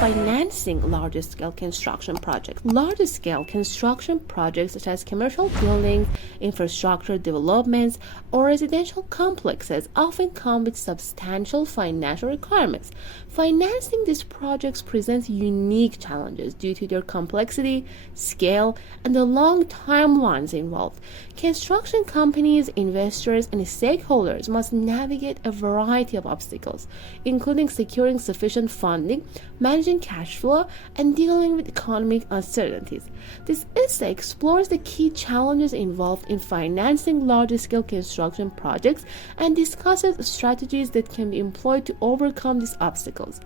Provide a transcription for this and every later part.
financing large-scale construction projects. Large-scale construction projects such as commercial buildings, infrastructure developments, or residential complexes often come with substantial financial requirements. Financing these projects presents unique challenges due to their complexity, scale, and the long timelines involved. Construction companies, investors, and stakeholders must navigate a variety of obstacles, including securing sufficient funding, managing cash flow, and dealing with economic uncertainties. This essay explores the key challenges involved in financing large-scale construction projects and discusses strategies that can be employed to overcome these obstacles.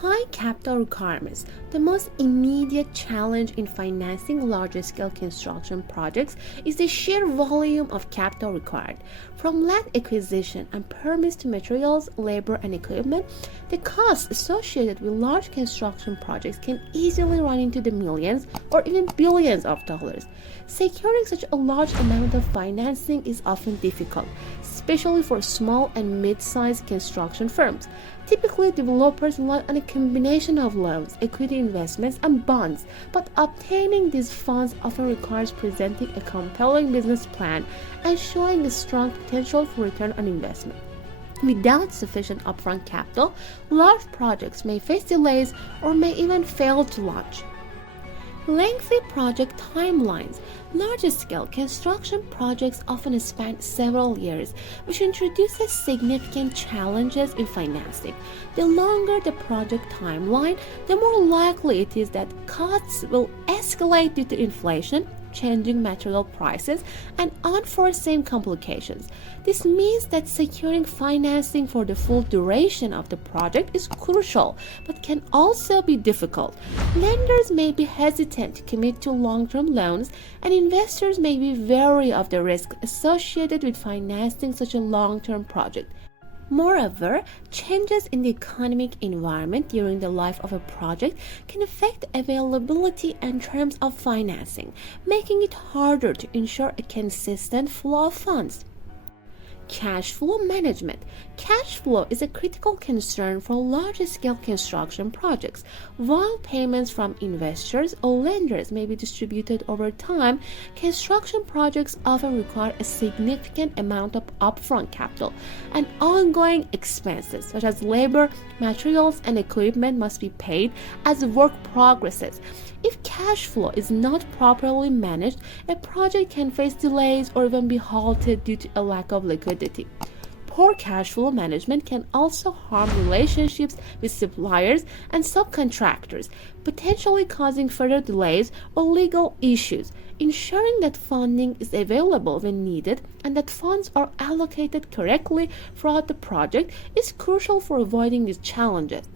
High capital requirements. The most immediate challenge in financing large-scale construction projects is the sheer volume of capital required. From land acquisition and permits to materials, labor, and equipment, the costs associated with large construction projects can easily run into the millions or even billions of dollars. Securing such a large amount of financing is often difficult, especially for small and mid-sized construction firms. Typically, developers rely on a combination of loans, equity investments, and bonds, but obtaining these funds often requires presenting a compelling business plan and showing a strong potential for return on investment. Without sufficient upfront capital, large projects may face delays or may even fail to launch. Lengthy project timelines. Large-scale construction projects often span several years, which introduces significant challenges in financing. The longer the project timeline, the more likely it is that costs will escalate due to inflation, changing material prices, and unforeseen complications. This means that securing financing for the full duration of the project is crucial, but can also be difficult. Lenders may be hesitant to commit to long-term loans, and investors may be wary of the risk associated with financing such a long-term project. Moreover, changes in the economic environment during the life of a project can affect availability and terms of financing, making it harder to ensure a consistent flow of funds. Cash flow management. Cash flow is a critical concern for large-scale construction projects. While payments from investors or lenders may be distributed over time, construction projects often require a significant amount of upfront capital, and ongoing expenses such as labor, materials, and equipment must be paid as work progresses. If cash flow is not properly managed, a project can face delays or even be halted due to a lack of liquidity. Poor cash flow management can also harm relationships with suppliers and subcontractors, potentially causing further delays or legal issues. Ensuring that funding is available when needed and that funds are allocated correctly throughout the project is crucial for avoiding these challenges.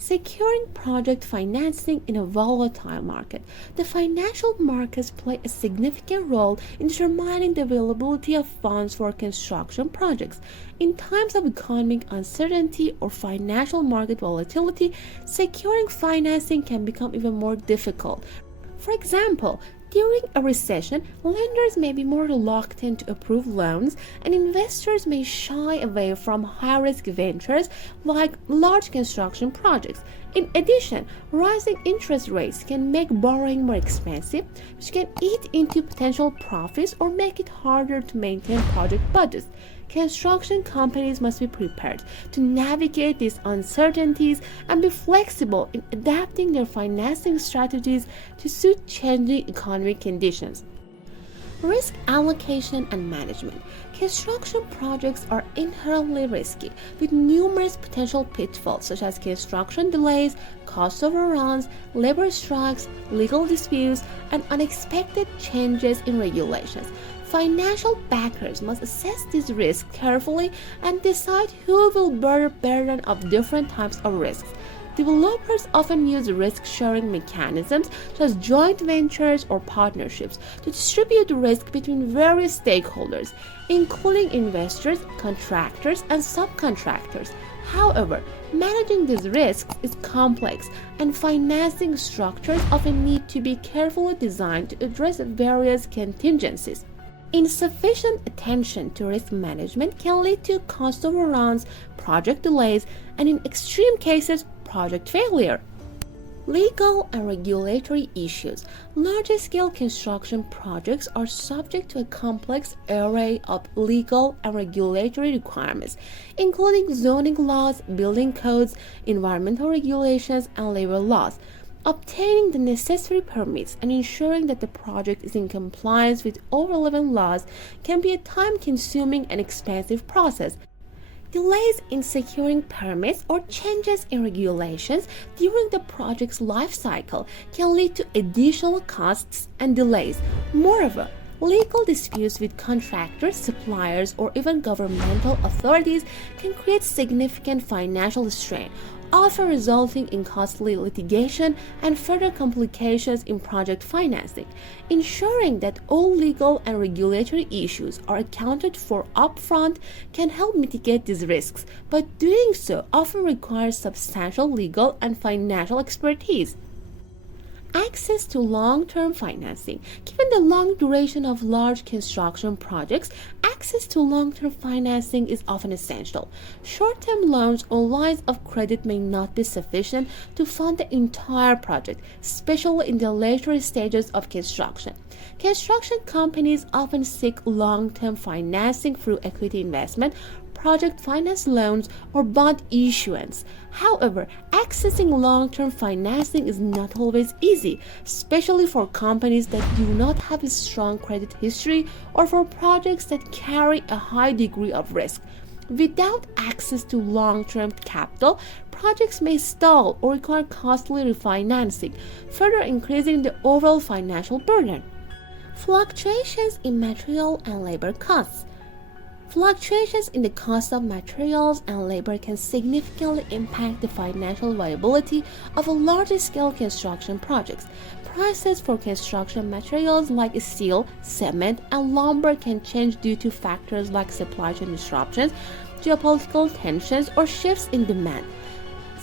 Securing project financing in a volatile market. The financial markets play a significant role in determining the availability of funds for construction projects. In times of economic uncertainty or financial market volatility, securing financing can become even more difficult. For example, during a recession, lenders may be more reluctant to approve loans, and investors may shy away from high-risk ventures like large construction projects. In addition, rising interest rates can make borrowing more expensive, which can eat into potential profits or make it harder to maintain project budgets. Construction companies must be prepared to navigate these uncertainties and be flexible in adapting their financing strategies to suit changing economic conditions. Risk allocation and management. Construction projects are inherently risky, with numerous potential pitfalls such as construction delays, cost overruns, labor strikes, legal disputes, and unexpected changes in regulations. Financial backers must assess these risks carefully and decide who will bear the burden of different types of risks. Developers often use risk-sharing mechanisms such as joint ventures or partnerships to distribute risk between various stakeholders, including investors, contractors, and subcontractors. However, managing these risks is complex, and financing structures often need to be carefully designed to address various contingencies. Insufficient attention to risk management can lead to cost overruns, project delays, and in extreme cases, project failure. Legal and regulatory issues. Large-scale construction projects are subject to a complex array of legal and regulatory requirements, including zoning laws, building codes, environmental regulations, and labor laws. Obtaining the necessary permits and ensuring that the project is in compliance with all relevant laws can be a time-consuming and expensive process. Delays in securing permits or changes in regulations during the project's life cycle can lead to additional costs and delays. Moreover, legal disputes with contractors, suppliers, or even governmental authorities can create significant financial strain, often resulting in costly litigation and further complications in project financing. Ensuring that all legal and regulatory issues are accounted for upfront can help mitigate these risks, but doing so often requires substantial legal and financial expertise. Access to long-term financing. Given the long duration of large construction projects, access to long-term financing is often essential. Short-term loans or lines of credit may not be sufficient to fund the entire project, especially in the later stages of construction. Construction companies often seek long-term financing through equity investment, project finance loans, or bond issuance. However, accessing long-term financing is not always easy, especially for companies that do not have a strong credit history or for projects that carry a high degree of risk. Without access to long-term capital, projects may stall or require costly refinancing, further increasing the overall financial burden. Fluctuations in material and labor costs. Fluctuations in the cost of materials and labor can significantly impact the financial viability of a large-scale construction project. Prices for construction materials like steel, cement, and lumber can change due to factors like supply chain disruptions, geopolitical tensions, or shifts in demand.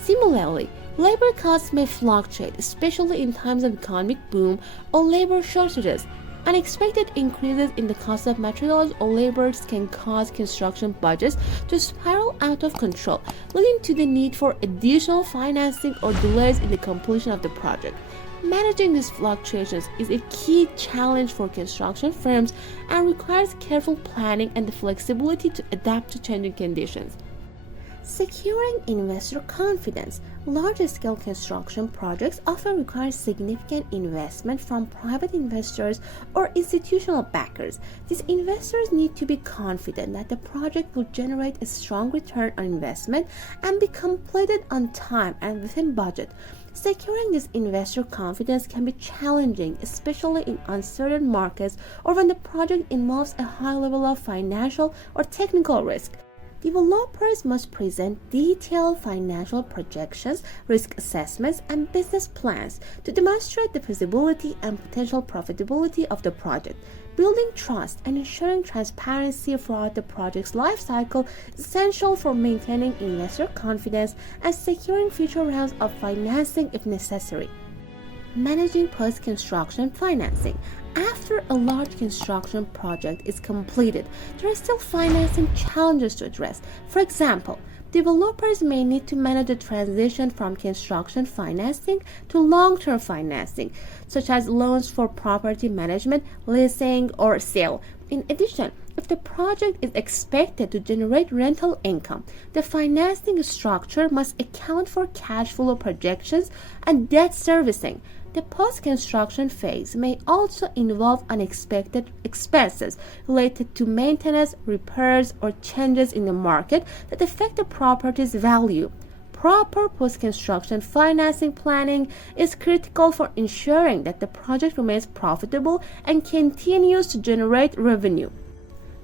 Similarly, labor costs may fluctuate, especially in times of economic boom or labor shortages. Unexpected increases in the cost of materials or labor can cause construction budgets to spiral out of control, leading to the need for additional financing or delays in the completion of the project. Managing these fluctuations is a key challenge for construction firms and requires careful planning and the flexibility to adapt to changing conditions. Securing investor confidence. Large-scale construction projects often require significant investment from private investors or institutional backers. These investors need to be confident that the project will generate a strong return on investment and be completed on time and within budget. Securing this investor confidence can be challenging, especially in uncertain markets or when the project involves a high level of financial or technical risk. Developers must present detailed financial projections, risk assessments, and business plans to demonstrate the feasibility and potential profitability of the project. Building trust and ensuring transparency throughout the project's life cycle is essential for maintaining investor confidence and securing future rounds of financing if necessary. Managing post-construction financing. After a large construction project is completed, there are still financing challenges to address. For example, developers may need to manage the transition from construction financing to long-term financing, such as loans for property management, leasing, or sale. In addition, if the project is expected to generate rental income, the financing structure must account for cash flow projections and debt servicing. The post-construction phase may also involve unexpected expenses related to maintenance, repairs, or changes in the market that affect the property's value. Proper post-construction financing planning is critical for ensuring that the project remains profitable and continues to generate revenue.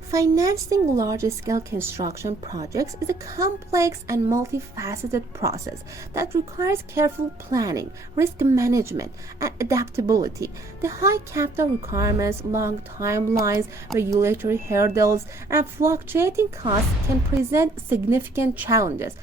Financing large-scale construction projects is a complex and multifaceted process that requires careful planning, risk management, and adaptability. The high capital requirements, long timelines, regulatory hurdles, and fluctuating costs can present significant challenges.